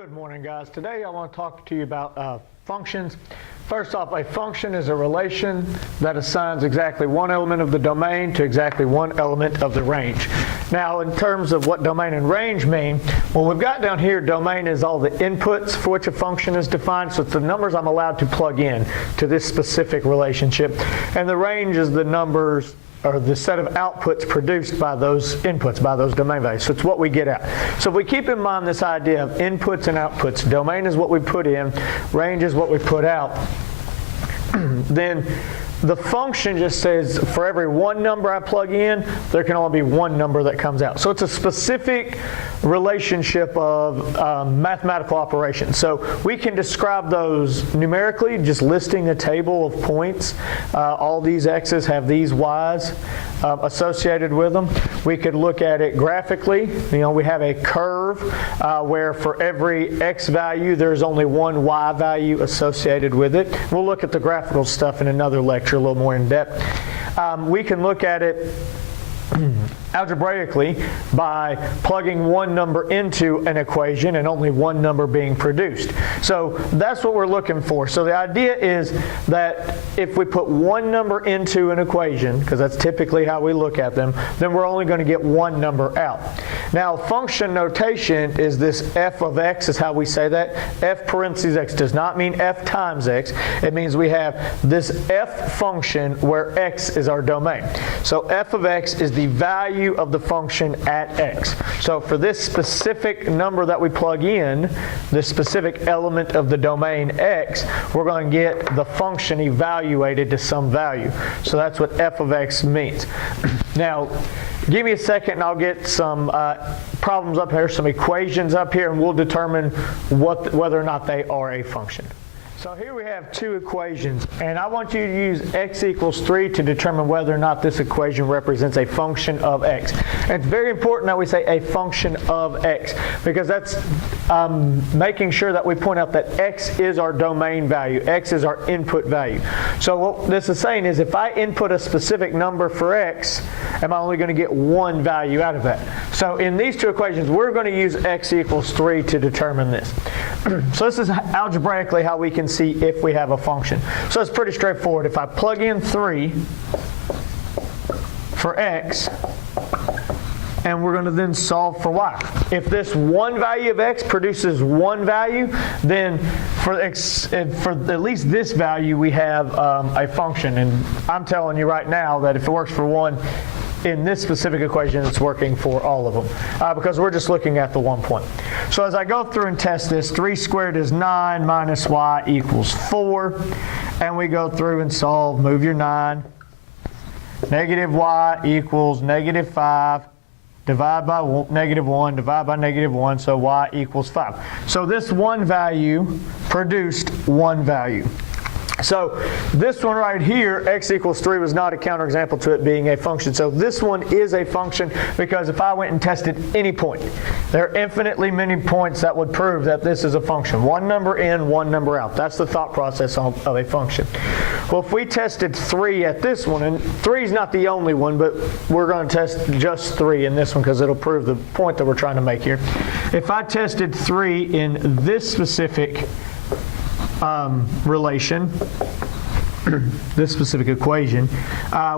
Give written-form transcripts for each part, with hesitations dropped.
Good morning, guys. Today I want to talk to you about functions. First off, a function is a relation that assigns exactly one element of the domain to exactly one element of the range. Now, in terms of what domain and range mean, well, we've got down here, domain is all the inputs for which a function is defined, so it's the numbers I'm allowed to plug in to this specific relationship. And the range is the numbers or the set of outputs produced by those inputs, by those domain values. So it's what we get out. So if we keep in mind this idea of inputs and outputs, domain is what we put in, range is what we put out, then the function just says for every one number I plug in, there can only be one number that comes out. So it's a specific relationship of mathematical operations. So we can describe those numerically, just listing a table of points. All these x's have these y's associated with them. We could look at it graphically. You know, we have a curve where for every x value, there's only one y value associated with it. We'll look at the graphical stuff in another lecture a little more in depth. We can look at it algebraically by plugging one number into an equation and only one number being produced. So that's what we're looking for. So the idea is that if we put one number into an equation, because that's typically how we look at them, then we're only going to get one number out. Now, function notation is this f of x is how we say that. F parentheses x does not mean f times x. It means we have this f function where x is our domain. So f of x is the value of the function at x. So for this specific number that we plug in, this specific element of the domain x, we're going to get the function evaluated to some value. So that's what f of x means. Now, give me a second and I'll get some problems up here, some equations up here, and we'll determine whether or not they are a function. So here we have two equations, and I want you to use x equals 3 to determine whether or not this equation represents a function of x. And it's very important that we say a function of x, because that's making sure that we point out that x is our domain value, x is our input value. So what this is saying is if I input a specific number for x, am I only going to get one value out of that? So in these two equations, we're going to use x equals 3 to determine this. So this is algebraically how we can see if we have a function. So it's pretty straightforward. If I plug in 3 for x, and we're going to then solve for y. If this one value of x produces one value, then for at least this value we have a function. And I'm telling you right now that if it works for one, in this specific equation, it's working for all of them because we're just looking at the 1 point. So as I go through and test this, 3 squared is 9 minus y equals 4. And we go through and solve, move your 9. Negative y equals negative 5. Divide by negative 1, divide by negative 1, so y equals 5. So this one value produced one value. So this one right here, x equals 3, was not a counterexample to it being a function. So this one is a function because if I went and tested any point, there are infinitely many points that would prove that this is a function. One number in, one number out. That's the thought process of a function. Well, if we tested 3 at this one, and 3 is not the only one, but we're going to test just 3 in this one because it'll prove the point that we're trying to make here. If I tested 3 in this specific relation, this specific equation,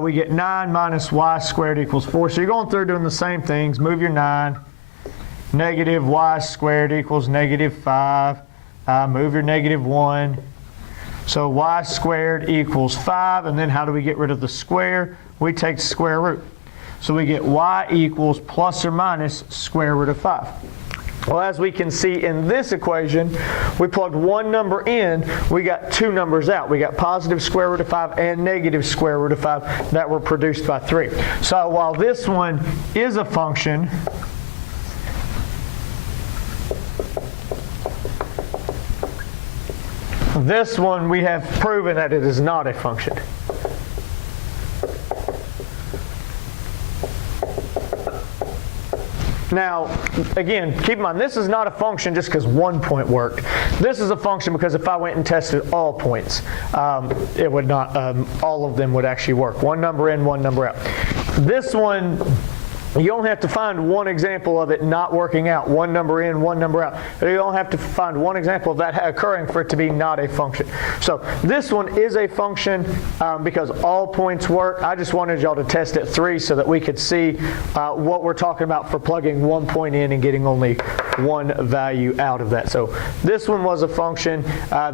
we get 9 minus y squared equals 4. So you're going through doing the same things. Move your 9. Negative y squared equals negative 5. Move your negative 1. So y squared equals 5. And then how do we get rid of the square? We take the square root. So we get y equals plus or minus square root of 5. Well, as we can see in this equation, we plugged one number in, we got two numbers out. We got positive square root of 5 and negative square root of 5 that were produced by 3. So while this one is a function, this one we have proven that it is not a function. Now, again, keep in mind, this is not a function just because one point worked. This is a function because if I went and tested all points, it would not, all of them would actually work. One number in, one number out. This one You only have to find one example of it not working out, one number in, one number out. You don't have to find one example of that occurring for it to be not a function. So this one is a function because all points work. I just wanted y'all to test at 3 so that we could see what we're talking about for plugging one point in and getting only one value out of that. So this one was a function.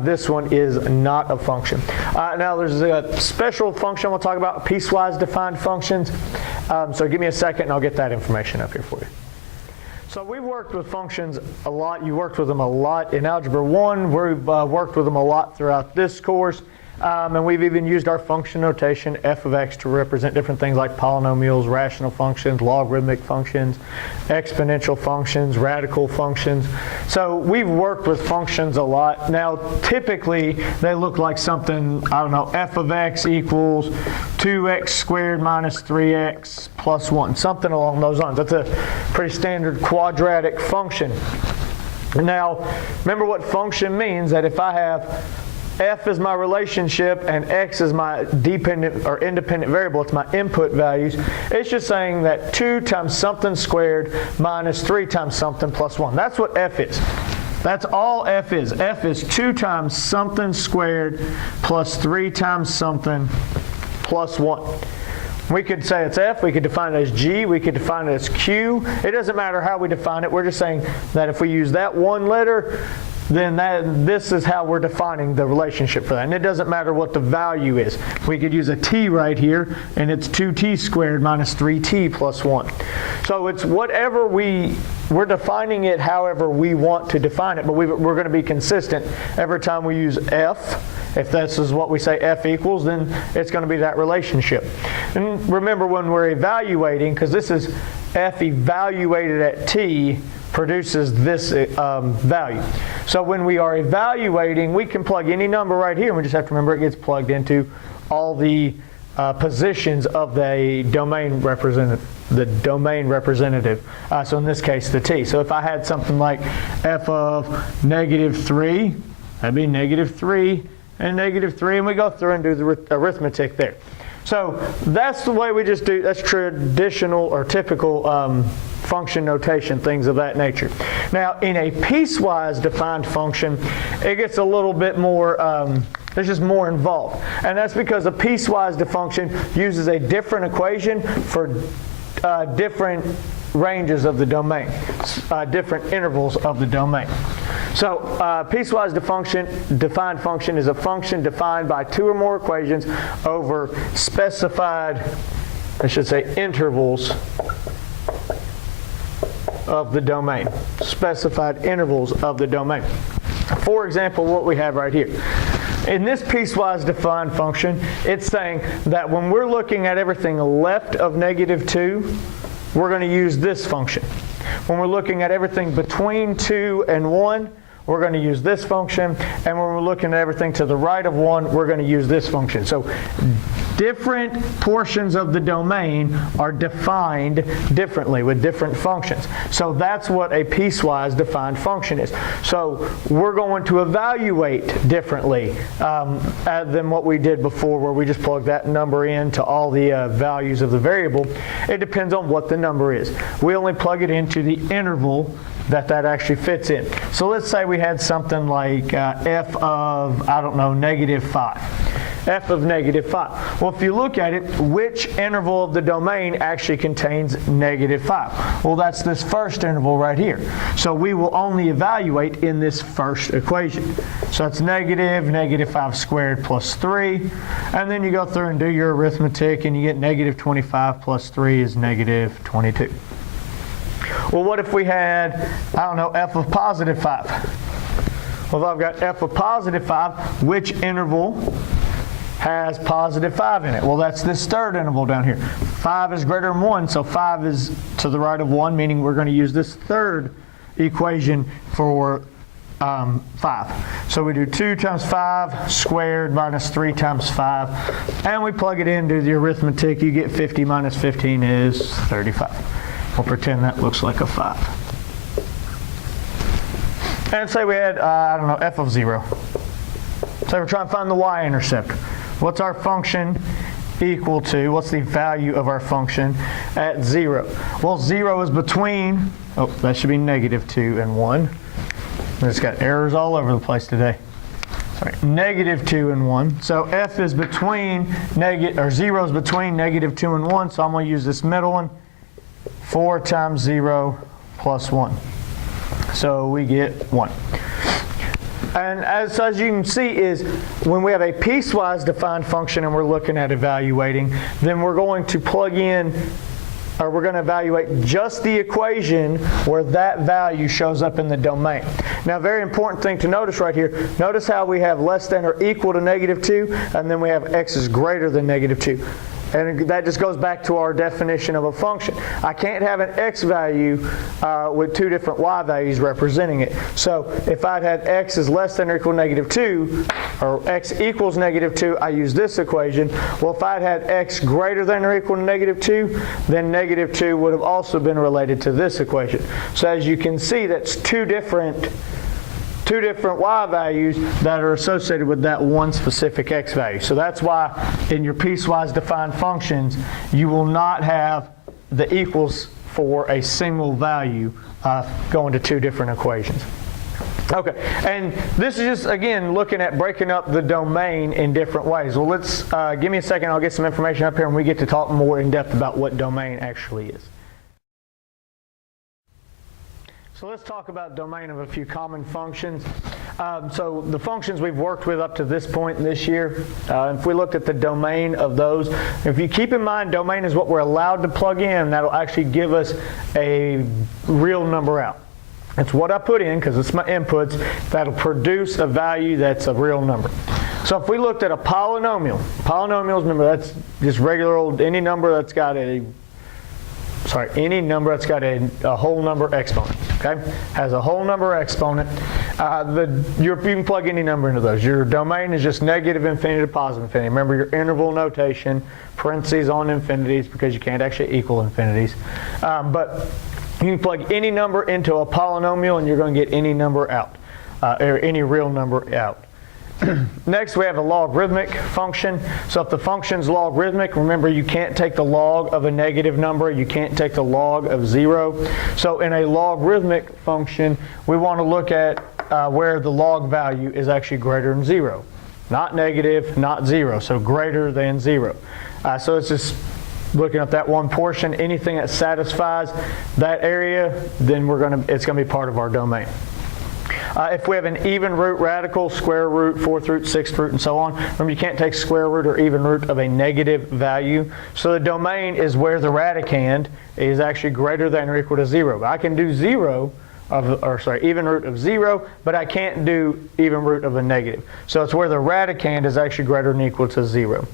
This one is not a function. Now there's a special function we'll talk about, piecewise defined functions. So give me a second and I'll get that information up here for you. So we've worked with functions a lot. You worked with them a lot in Algebra 1. We've worked with them a lot throughout this course. And we've even used our function notation, f of x, to represent different things like polynomials, rational functions, logarithmic functions, exponential functions, radical functions. So we've worked with functions a lot. Now, typically, they look like something, I don't know, f of x equals 2x squared minus 3x plus 1, something along those lines. That's a pretty standard quadratic function. Now, remember what function means, that if I have f is my relationship and x is my dependent or independent variable, it's my input values, it's just saying that 2 times something squared minus 3 times something plus 1. That's what f is. That's all f is. F is 2 times something squared plus 3 times something plus 1. We could say it's f, we could define it as g, we could define it as q. It doesn't matter how we define it. We're just saying that if we use that one letter, then this is how we're defining the relationship for that. And it doesn't matter what the value is. We could use a t right here, and it's 2t squared minus 3t plus 1. So it's whatever we're defining it however we want to define it, but we're going to be consistent every time we use f. If this is what we say f equals, then it's going to be that relationship. And remember, when we're evaluating, because this is f evaluated at t, produces this value. So when we are evaluating, we can plug any number right here, and we just have to remember it gets plugged into all the positions of the domain representative. So in this case, the t. So if I had something like f of -3, that'd be -3 and -3, and we go through and do the arithmetic there. So that's the way we just do, that's traditional or typical function notation, things of that nature. Now, in a piecewise defined function, it gets a little bit more, there's just more involved. And that's because a piecewise function uses a different equation for different ranges of the domain, different intervals of the domain. So piecewise defined function is a function defined by 2 or more equations over specified, I should say, intervals of the domain. Specified intervals of the domain. For example, what we have right here. In this piecewise defined function, it's saying that when we're looking at everything left of -2, we're going to use this function. When we're looking at everything between 2 and 1, we're going to use this function. And when we're looking at everything to the right of 1, we're going to use this function. So different portions of the domain are defined differently with different functions. So that's what a piecewise defined function is. So we're going to evaluate differently than what we did before, where we just plug that number into all the values of the variable. It depends on what the number is. We only plug it into the interval that actually fits in. So let's say we had something like f of, I don't know, -5. F of -5. Well, if you look at it, which interval of the domain actually contains -5? Well, that's this first interval right here. So we will only evaluate in this first equation. So it's -5 squared plus 3. And then you go through and do your arithmetic, and you get -25 plus 3 is -22. Well, what if we had, I don't know, f of +5? Well, if I've got f of +5, which interval has +5 in it? Well, that's this third interval down here. 5 is greater than 1, so 5 is to the right of 1, meaning we're going to use this third equation for 5. So we do 2 times 5 squared minus 3 times 5, and we plug it into the arithmetic. You get 50 minus 15 is 35. We'll pretend that looks like a 5. And say we had, I don't know, f of 0. So we're trying to find the y-intercept. What's our function equal to, what's the value of our function at 0? Well, 0 is between, oh, that should be -2 and 1. It's got errors all over the place today. Sorry, -2 and 1. So f is between 0 is between -2 and 1, so I'm going to use this middle one, 4 times 0 plus 1. So we get 1. And as you can see is when we have a piecewise defined function and we're looking at evaluating, then we're going to plug in, or we're going to evaluate just the equation where that value shows up in the domain. Now, very important thing to notice right here, notice how we have less than or equal to -2, and then we have x is greater than -2. And that just goes back to our definition of a function. I can't have an x value with two different y values representing it. So if I'd had x is less than or equal to -2, or x equals -2, I use this equation. Well, if I'd had x greater than or equal to -2, then -2 would have also been related to this equation. So as you can see, that's two different y values that are associated with that one specific x value. So that's why in your piecewise defined functions, you will not have the equals for a single value going to two different equations. Okay, and this is just, again, looking at breaking up the domain in different ways. Well, let's give me a second. I'll get some information up here, and we get to talk more in depth about what domain actually is. So let's talk about domain of a few common functions. So the functions we've worked with up to this point this year, if we looked at the domain of those, if you keep in mind domain is what we're allowed to plug in, that'll actually give us a real number out. It's what I put in because it's my inputs that'll produce a value that's a real number. So if we looked at a polynomial, polynomials, remember that's just regular old, any number that's got a whole number exponent, okay? Has a whole number exponent. You can plug any number into those. Your domain is just negative infinity to positive infinity. Remember your interval notation, parentheses on infinities because you can't actually equal infinities. But you can plug any number into a polynomial and you're going to get any number out, or any real number out. Next, we have a logarithmic function. So if the function's logarithmic, remember you can't take the log of a negative number. You can't take the log of 0. So in a logarithmic function, we want to look at where the log value is actually greater than 0. Not negative, not 0. So greater than 0. So it's just looking at that one portion. Anything that satisfies that area, then it's going to be part of our domain. If we have an even root radical, square root, fourth root, sixth root, and so on, remember you can't take square root or even root of a negative value. So the domain is where the radicand is actually greater than or equal to 0. I can do even root of 0, but I can't do even root of a negative. So it's where the radicand is actually greater than or equal to 0.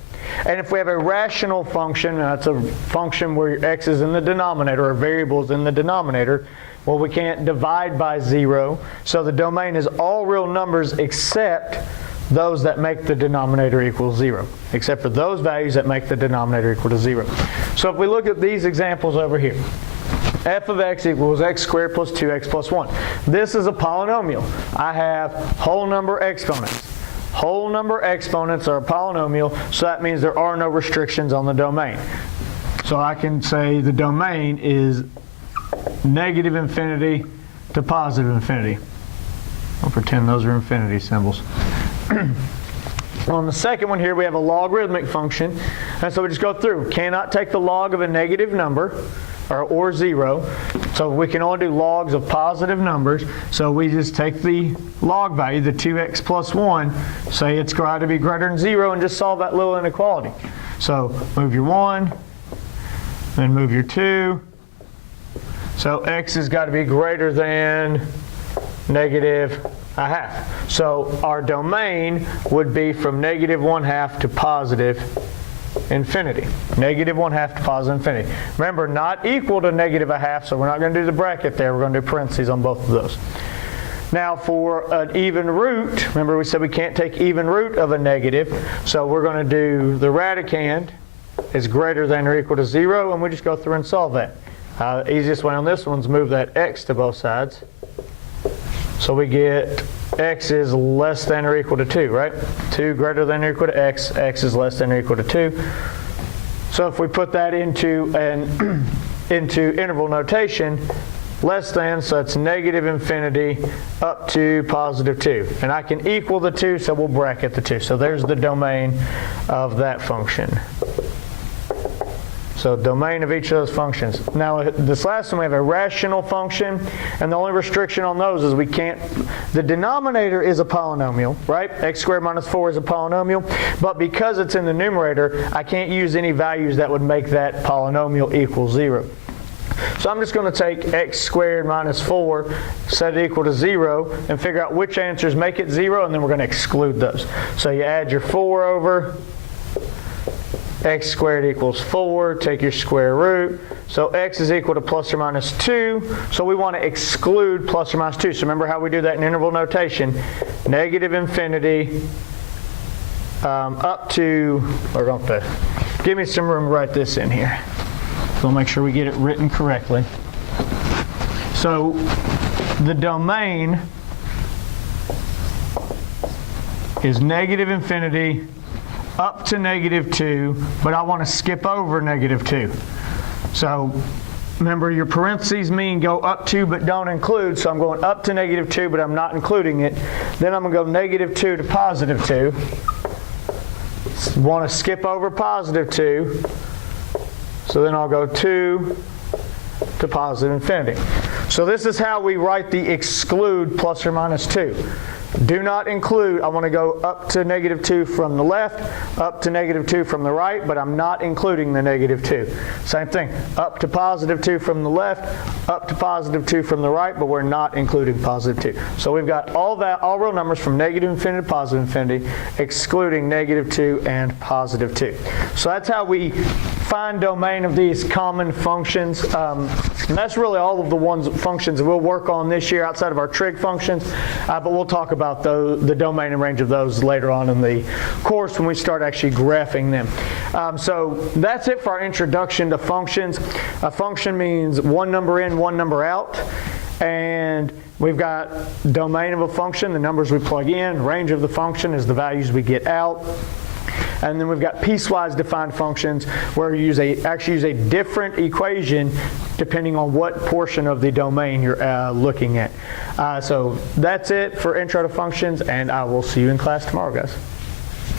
And if we have a rational function, that's a function where your x is in the denominator or variables in the denominator, well, we can't divide by 0, so the domain is all real numbers except those that make the denominator equal 0, except for those values that make the denominator equal to 0. So if we look at these examples over here, f of x equals x squared plus 2x plus 1. This is a polynomial. I have whole number exponents. Whole number exponents are a polynomial, so that means there are no restrictions on the domain. So I can say the domain is negative infinity to positive infinity. I'll pretend those are infinity symbols. On the second one here, we have a logarithmic function. And so we just go through. Cannot take the log of a negative number or 0. So we can only do logs of positive numbers. So we just take the log value, the 2x plus 1, say it's got to be greater than 0, and just solve that little inequality. So move your 1, then move your 2. So x has got to be greater than negative a half. So our domain would be from negative 1/2 to positive infinity. Negative 1/2 to positive infinity. Remember, not equal to negative a half, so we're not going to do the bracket there. We're going to do parentheses on both of those. Now for an even root, remember we said we can't take even root of a negative, so we're going to do the radicand is greater than or equal to 0, and we just go through and solve that. Easiest way on this one is move that x to both sides. So we get x is less than or equal to 2, right? 2 greater than or equal to x. X is less than or equal to 2. So if we put that into into interval notation, less than, so it's negative infinity up to positive 2. And I can equal the 2, so we'll bracket the 2. So there's the domain of that function. So domain of each of those functions. Now this last one we have a rational function, and the only restriction on those is we can't, the denominator is a polynomial, right? X squared minus 4 is a polynomial, but because it's in the numerator, I can't use any values that would make that polynomial equal 0. So I'm just going to take x squared minus 4, set it equal to 0, and figure out which answers make it 0, and then we're going to exclude those. So you add your 4 over, x squared equals 4, take your square root. So x is equal to plus or minus 2, so we want to exclude plus or minus 2. So remember how we do that in interval notation. Negative infinity up to, or don't they? Give me some room to write this in here. So we'll make sure we get it written correctly. So the domain is negative infinity up to negative 2, but I want to skip over negative 2. So remember, your parentheses mean go up to but don't include, so I'm going up to negative 2, but I'm not including it. Then I'm going to go negative 2 to positive 2. Want to skip over positive 2. So then I'll go 2 to positive infinity. So this is how we write the exclude plus or minus 2. Do not include, I want to go up to negative 2 from the left, up to negative 2 from the right, but I'm not including the negative 2. Same thing, up to positive 2 from the left, up to positive 2 from the right, but we're not including positive 2. So we've got all real numbers from negative infinity to positive infinity, excluding negative 2 and positive 2. So that's how we find domain of these common functions. And that's really all of the functions we'll work on this year outside of our trig functions, but we'll talk about the domain and range of those later on in the course when we start actually graphing them. So that's it for our introduction to functions. A function means one number in, one number out. And we've got domain of a function, the numbers we plug in. Range of the function is the values we get out. And then we've got piecewise defined functions where you actually use a different equation depending on what portion of the domain you're looking at. So that's it for intro to functions, and I will see you in class tomorrow, guys.